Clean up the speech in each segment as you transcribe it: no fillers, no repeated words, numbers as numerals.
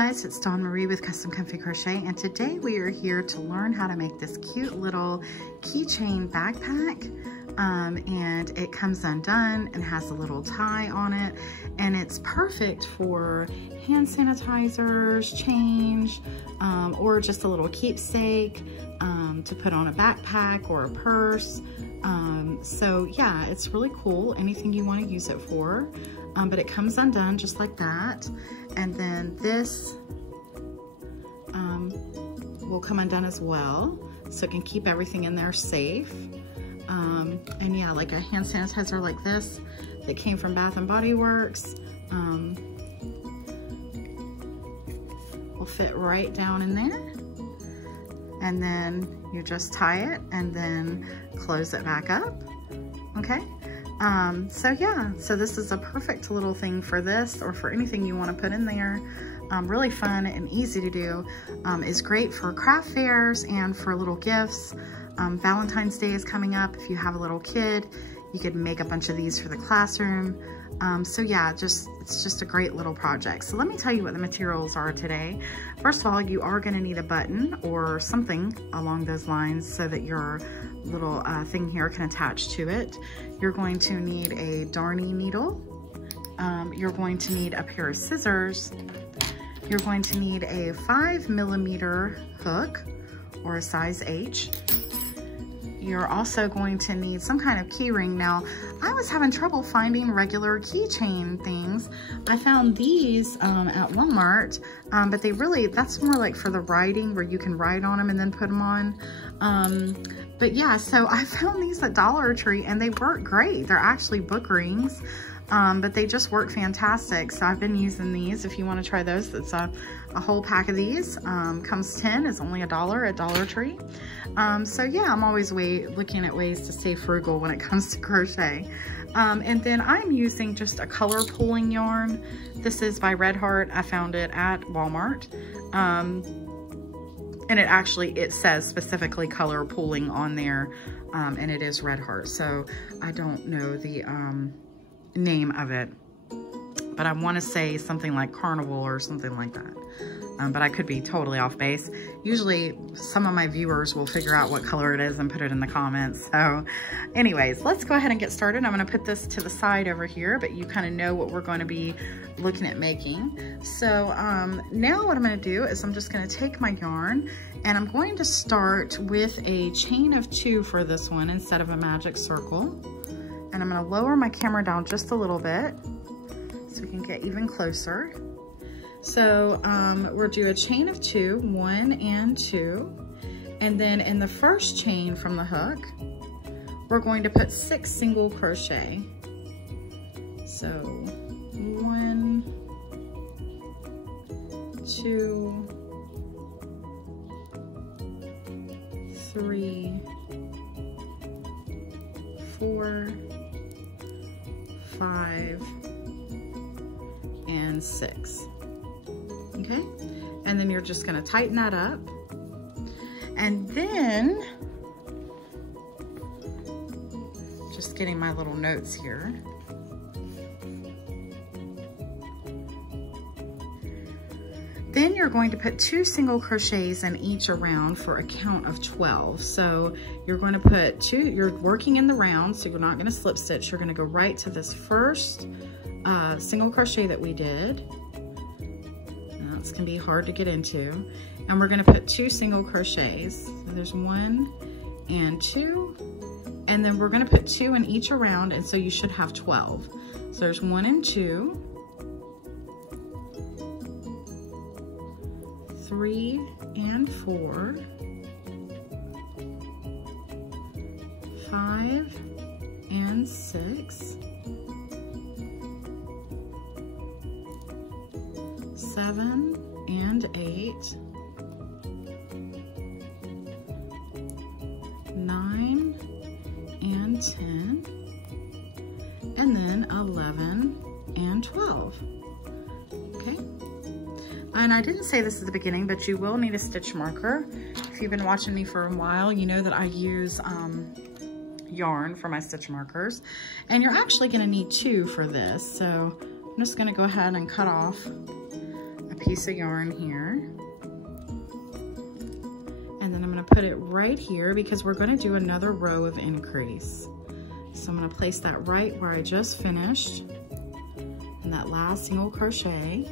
guys, it's Dawn Marie with Custom Comfy Crochet, and today we are here to learn how to make this cute little keychain backpack. And it comes undone and has a little tie on it, and it's perfect for hand sanitizers, change, or just a little keepsake to put on a backpack or a purse. So yeah, it's really cool, anything you want to use it for. But it comes undone just like that. And then this will come undone as well, so it can keep everything in there safe. And yeah, like a hand sanitizer like this that came from Bath and Body Works will fit right down in there. And then you just tie it and then close it back up. Okay. So yeah, so this is a perfect little thing for this or for anything you want to put in there. Really fun and easy to do. Is great for craft fairs and for little gifts. Valentine's Day is coming up. If you have a little kid, you could make a bunch of these for the classroom. So yeah, it's just a great little project. So let me tell you what the materials are today. First of all, you are going to need a button or something along those lines so that your little thing here can attach to it. You're going to need a darning needle. You're going to need a pair of scissors. You're going to need a 5mm hook or a size H. You're also going to need some kind of key ring. Now, I was having trouble finding regular keychain things. I found these at Walmart, but that's more like for the writing where you can write on them and then put them on. But yeah, so I found these at Dollar Tree and they work great. They're actually book rings, but they just work fantastic. So I've been using these. If you want to try those, it's a whole pack of these. Comes 10, it's only $1 at Dollar Tree. So yeah, I'm always looking at ways to stay frugal when it comes to crochet. And then I'm using just a color pooling yarn. This is by Red Heart. I found it at Walmart. And it says specifically color pooling on there. And it is Red Heart. So I don't know the name of it, but I want to say something like Carnival or something like that. But I could be totally off base. Usually some of my viewers will figure out what color it is and put it in the comments. So anyways, let's go ahead and get started. I'm going to put this to the side over here, but you kind of know what we're going to be looking at making. So now what I'm going to do is I'm just going to take my yarn and I'm going to start with a chain of 2 for this one instead of a magic circle. And I'm going to lower my camera down just a little bit so we can get even closer. So we'll do a chain of 2, 1 and 2. And then in the first chain from the hook, we're going to put 6 single crochet. So 1, 2, 3, 4, 5, and 6. Okay, and then you're just going to tighten that up, and then just getting my little notes here. Then you're going to put 2 single crochets in each around for a count of 12. So you're going to put 2, you're working in the round, so you're not going to slip stitch. You're going to go right to this first single crochet that we did. This can be hard to get into. And we're going to put 2 single crochets. So there's 1 and 2. And then we're going to put 2 in each around, and so you should have 12. So there's 1 and 2. 3 and 4, 5 and 6, 7 and 8, 9 and 10, and then 11 and 12. Okay. And I didn't say this at the beginning, but you will need a stitch marker. If you've been watching me for a while, you know that I use yarn for my stitch markers. And you're actually going to need 2 for this. So I'm just going to go ahead and cut off a piece of yarn here. And then I'm gonna put it right here because we're gonna do another row of increase. So I'm gonna place that right where I just finished in that last single crochet.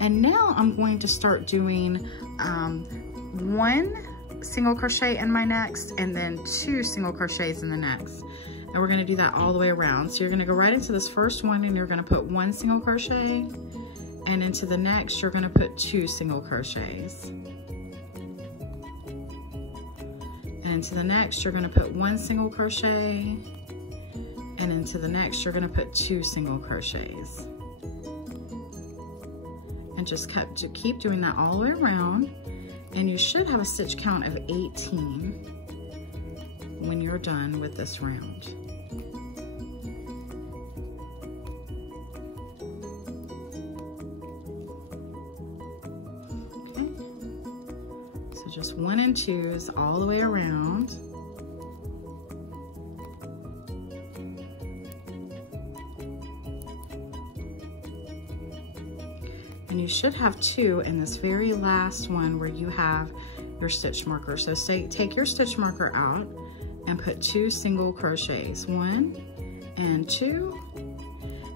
And now I'm going to start doing 1 single crochet in my next and then 2 single crochets in the next. And we're gonna do that all the way around. So you're gonna go right into this first one and you're gonna put 1 single crochet, and into the next you're gonna put 2 single crochets. And into the next you're gonna put 1 single crochet, and into the next you're gonna put 2 single crochets. And just keep doing that all the way around, and you should have a stitch count of 18 when you're done with this round. Okay, so just 1 and 2s all the way around. And you should have 2 in this very last one where you have your stitch marker. So take your stitch marker out and put 2 single crochets, 1 and 2,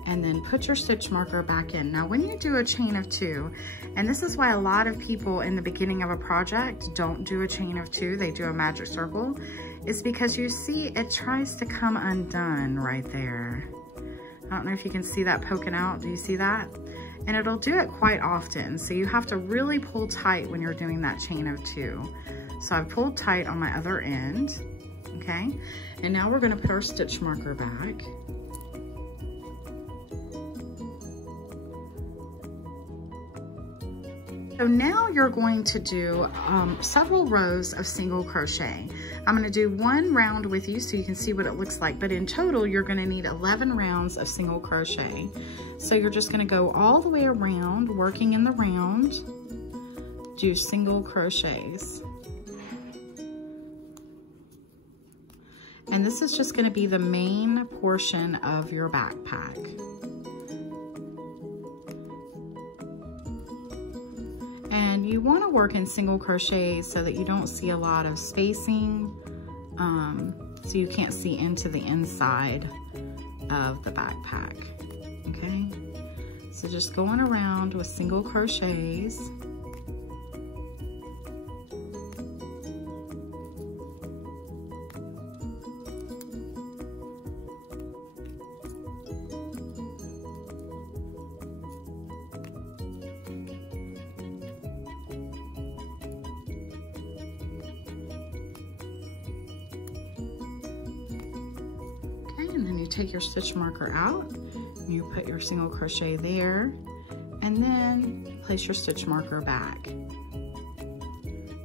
and then put your stitch marker back in. Now when you do a chain of 2, and this is why a lot of people in the beginning of a project don't do a chain of 2, they do a magic circle, is because you see it tries to come undone right there. I don't know if you can see that poking out. Do you see that? And it'll do it quite often. So you have to really pull tight when you're doing that chain of 2. So I've pulled tight on my other end, okay? And now we're gonna put our stitch marker back. So now you're going to do several rows of single crochet. I'm gonna do 1 round with you so you can see what it looks like, but in total, you're gonna need 11 rounds of single crochet. So you're just gonna go all the way around, working in the round, do single crochets. And this is just gonna be the main portion of your backpack. And you want to work in single crochets so that you don't see a lot of spacing, so you can't see into the inside of the backpack, okay? So just going around with single crochets. And then you take your stitch marker out, and you put your single crochet there, and then place your stitch marker back.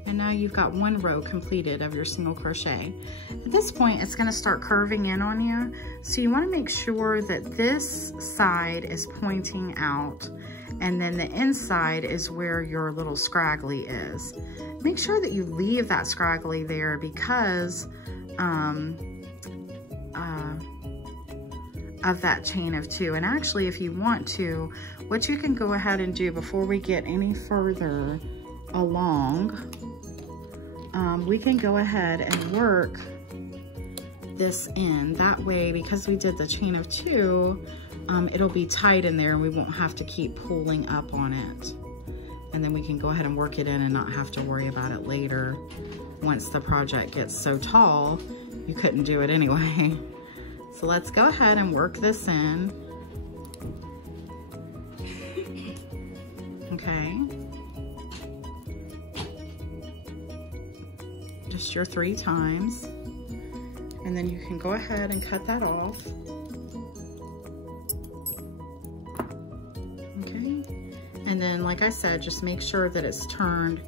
And now you've got 1 row completed of your single crochet. At this point, it's gonna start curving in on you, so you wanna make sure that this side is pointing out, and then the inside is where your little scraggly is. Make sure that you leave that scraggly there because of that chain of 2. And actually, if you want to, what you can go ahead and do before we get any further along, we can go ahead and work this in. That way, because we did the chain of 2, it'll be tight in there and we won't have to keep pulling up on it. And then we can go ahead and work it in and not have to worry about it later. Once the project gets so tall, you couldn't do it anyway. So let's go ahead and work this in. Okay. Just your 3 times. And then you can go ahead and cut that off. Okay. And then, like I said, just make sure that it's turned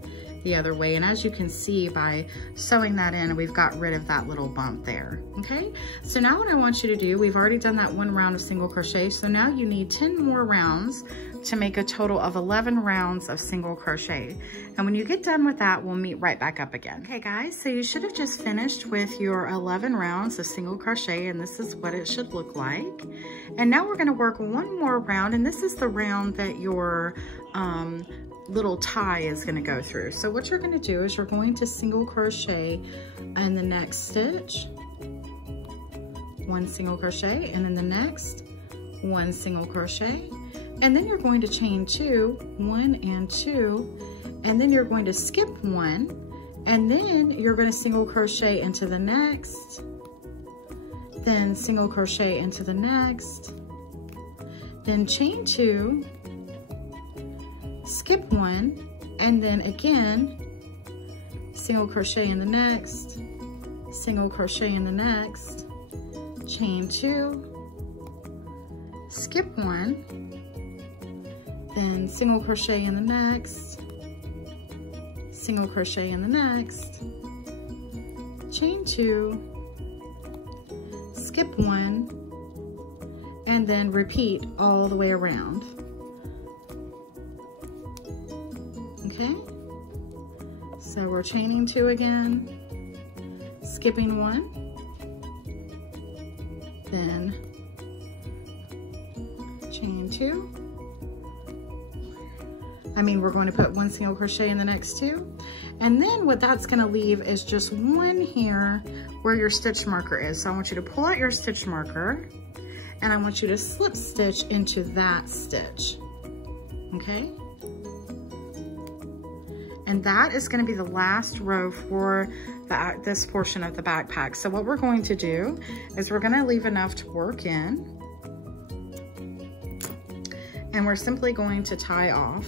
the other way. And as you can see by sewing that in, we've got rid of that little bump there. Okay, so now what I want you to do, we've already done that 1 round of single crochet, so now you need 10 more rounds to make a total of 11 rounds of single crochet. And when you get done with that, we'll meet right back up again. Okay guys, so you should have just finished with your 11 rounds of single crochet, and this is what it should look like. And now we're gonna work 1 more round, and this is the round that your little tie is going to go through. So what you're going to do is you're going to single crochet in the next stitch, 1 single crochet, and in the next 1 single crochet, and then you're going to chain 2, 1 and 2, and then you're going to skip 1, and then you're going to single crochet into the next, then single crochet into the next, then chain 2, skip 1, and then again single crochet in the next, single crochet in the next, chain 2, skip 1, then single crochet in the next, single crochet in the next, chain 2, skip 1, and then repeat all the way around. Okay, so we're chaining 2 again, skipping 1, then chain 2. We're going to put 1 single crochet in the next 2, and then what that's going to leave is just 1 here where your stitch marker is. So I want you to pull out your stitch marker, and I want you to slip stitch into that stitch. Okay. And that is going to be the last row for this portion of the backpack. So what we're going to do is we're going to leave enough to work in, and we're simply going to tie off.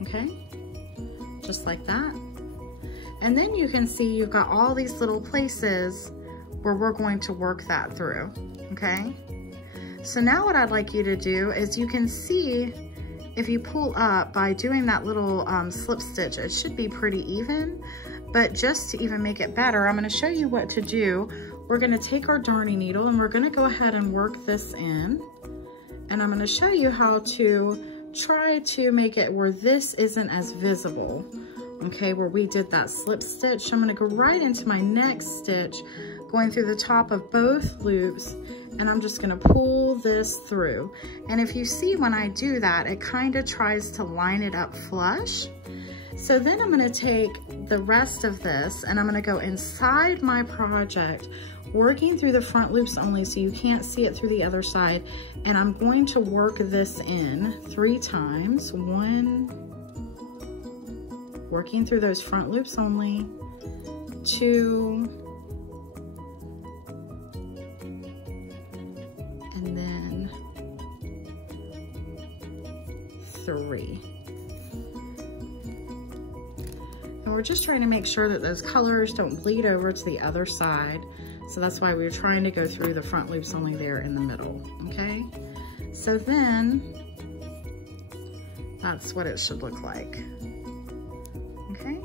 Okay, just like that. And then you can see you've got all these little places where we're going to work that through. Okay, so now what I'd like you to do is, you can see if you pull up by doing that little slip stitch, it should be pretty even, but just to even make it better, I'm going to show you what to do. We're going to take our darning needle and we're going to go ahead and work this in, and I'm going to show you how to try to make it where this isn't as visible. Okay, where we did that slip stitch, I'm going to go right into my next stitch, going through the top of both loops, and I'm just going to pull this through. And if you see when I do that, it kind of tries to line it up flush. So then I'm going to take the rest of this and I'm going to go inside my project, working through the front loops only so you can't see it through the other side, and I'm going to work this in 3 times. 1, working through those front loops only, 2, and then 3. And we're just trying to make sure that those colors don't bleed over to the other side. So that's why we were trying to go through the front loops only there in the middle, okay? So then, that's what it should look like, okay?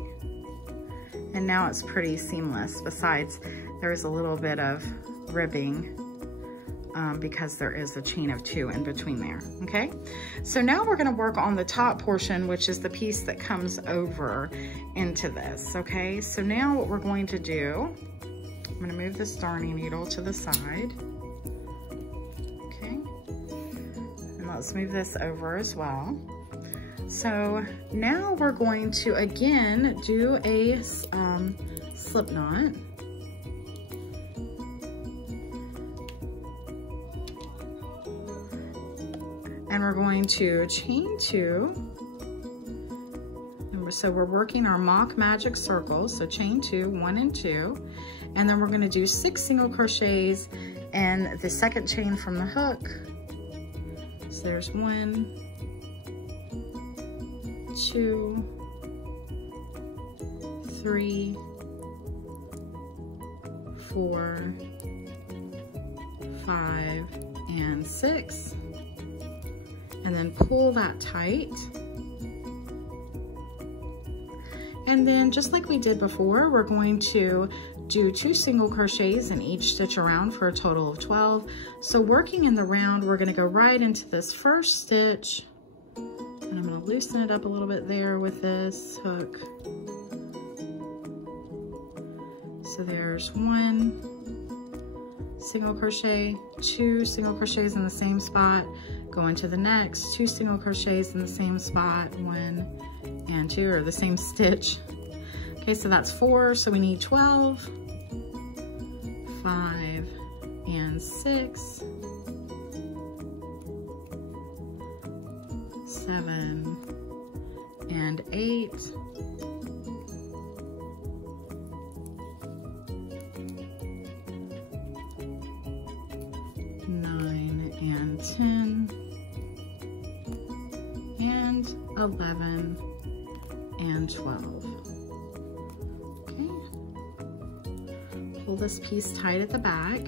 And now it's pretty seamless. Besides, there's a little bit of ribbing because there is a chain of 2 in between there, okay? So now we're gonna work on the top portion, which is the piece that comes over into this, okay? So now what we're going to do, I'm gonna move this darning needle to the side, okay? And let's move this over as well. So now we're going to, again, do a slip knot. And we're going to chain 2. And so we're working our mock magic circles. So chain 2, 1 and 2. And then we're going to do 6 single crochets and the second chain from the hook. So there's 1, 2, 3, 4, 5, and 6. And then pull that tight. And then just like we did before, we're going to do 2 single crochets in each stitch around for a total of 12. So working in the round, we're going to go right into this first stitch, and I'm going to loosen it up a little bit there with this hook. So there's 1 single crochet, 2 single crochets in the same spot, go into the next, 2 single crochets in the same spot, 1 and 2, or the same stitch. Okay, so that's 4, so we need 12, 5 and 6, 7 and 8, 9 and 10, and 11 and 12. Pull this piece tight at the back,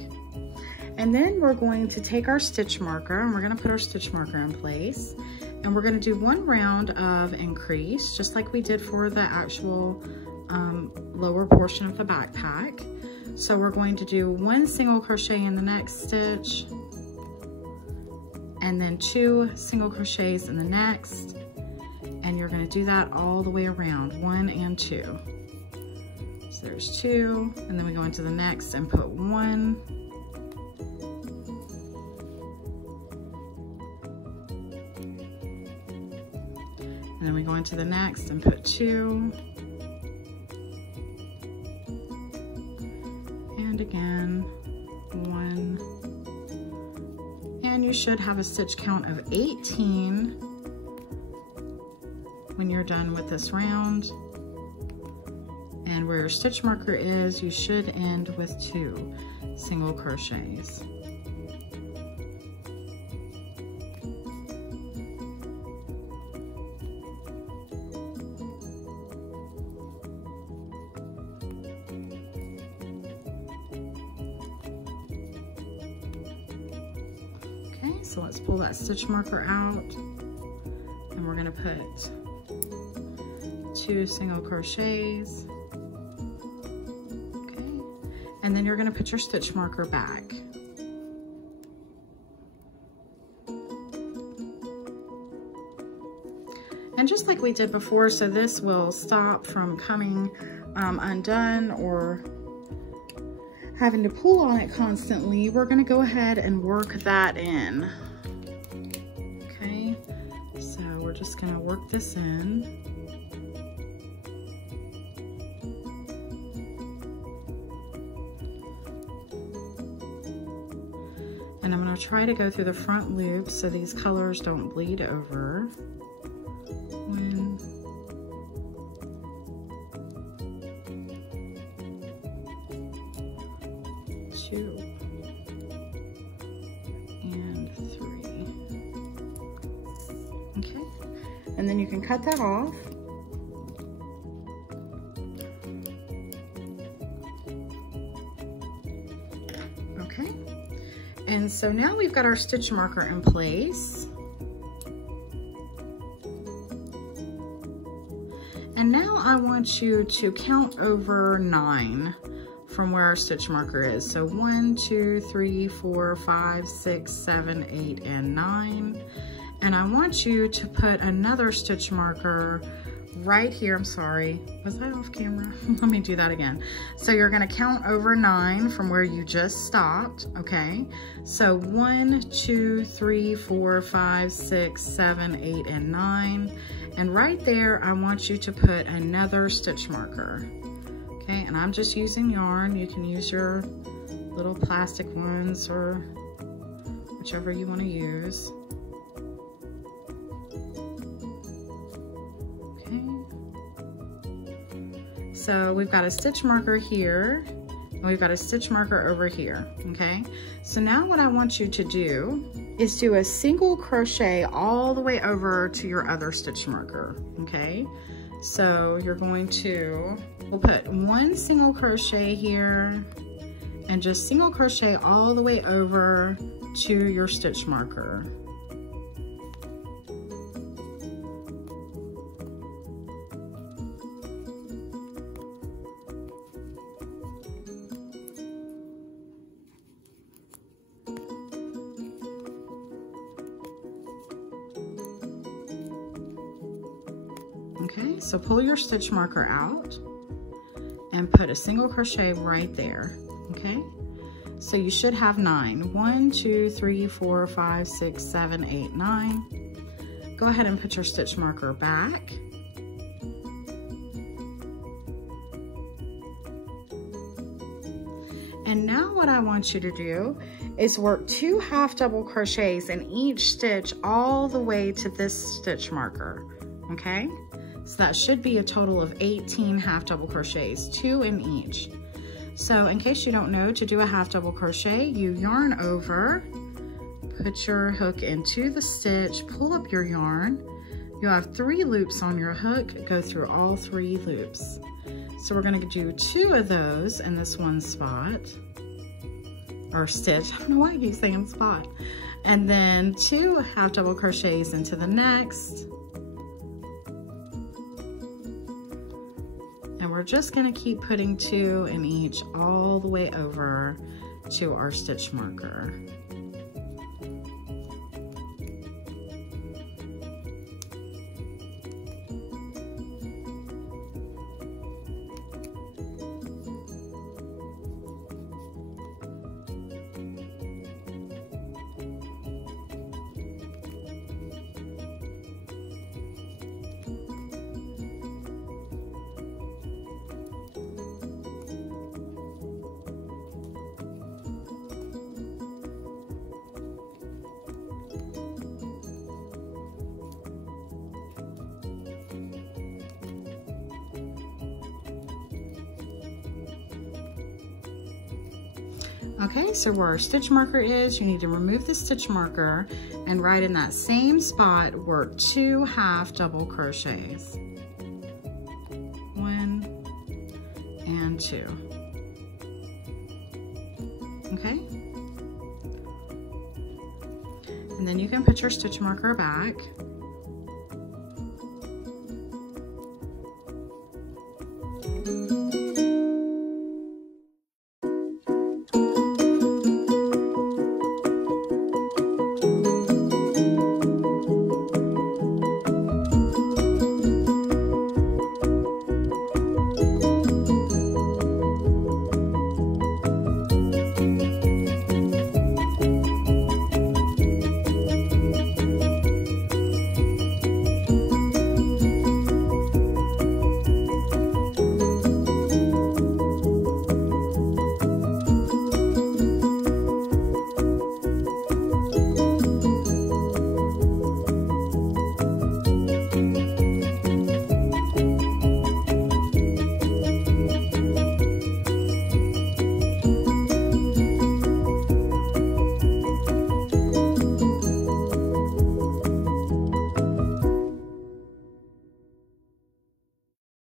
and then we're going to take our stitch marker and we're going to put our stitch marker in place, and we're going to do 1 round of increase just like we did for the actual lower portion of the backpack. So we're going to do 1 single crochet in the next stitch, and then 2 single crochets in the next, and you're going to do that all the way around, 1 and 2. So there's 2, and then we go into the next and put 1. And then we go into the next and put 2. And again, 1. And you should have a stitch count of 18 when you're done with this round. And where your stitch marker is, you should end with 2 single crochets. Okay, so let's pull that stitch marker out, and we're going to put 2 single crochets. And then you're going to put your stitch marker back. And just like we did before, so this will stop from coming undone or having to pull on it constantly, we're going to go ahead and work that in. Okay, so we're just going to work this in. And I'm going to try to go through the front loop so these colors don't bleed over. 1, 2, and 3. Okay, and then you can cut that off. Okay. And so now we've got our stitch marker in place. And now I want you to count over 9 from where our stitch marker is. So 1, 2, 3, 4, 5, 6, 7, 8, and 9. And I want you to put another stitch marker right here. I'm sorry, was I off camera? Let me do that again. So you're going to count over 9 from where you just stopped. Okay, so 1, 2, 3, 4, 5, 6, 7, 8, and 9. And right there, I want you to put another stitch marker. Okay, and I'm just using yarn. You can use your little plastic ones or whichever you want to use. So we've got a stitch marker here, and we've got a stitch marker over here, okay? So now what I want you to do is do a single crochet all the way over to your other stitch marker, okay? So you're going to, we'll put 1 single crochet here, and just single crochet all the way over to your stitch marker. Okay, so pull your stitch marker out and put a single crochet right there. Okay, so you should have 9. 1, 2, 3, 4, 5, 6, 7, 8, 9. Go ahead and put your stitch marker back. And now what I want you to do is work 2 half double crochets in each stitch all the way to this stitch marker, okay? So that should be a total of 18 half double crochets, 2 in each. So in case you don't know, to do a half double crochet, you yarn over, put your hook into the stitch, pull up your yarn. You'll have 3 loops on your hook, go through all 3 loops. So we're gonna do 2 of those in this one spot, or stitch, I don't know why I keep saying spot. And then 2 half double crochets into the next. And we're just gonna keep putting 2 in each all the way over to our stitch marker. Okay, so where our stitch marker is, you need to remove the stitch marker and right in that same spot, work 2 half double crochets. 1 and 2. Okay? And then you can put your stitch marker back.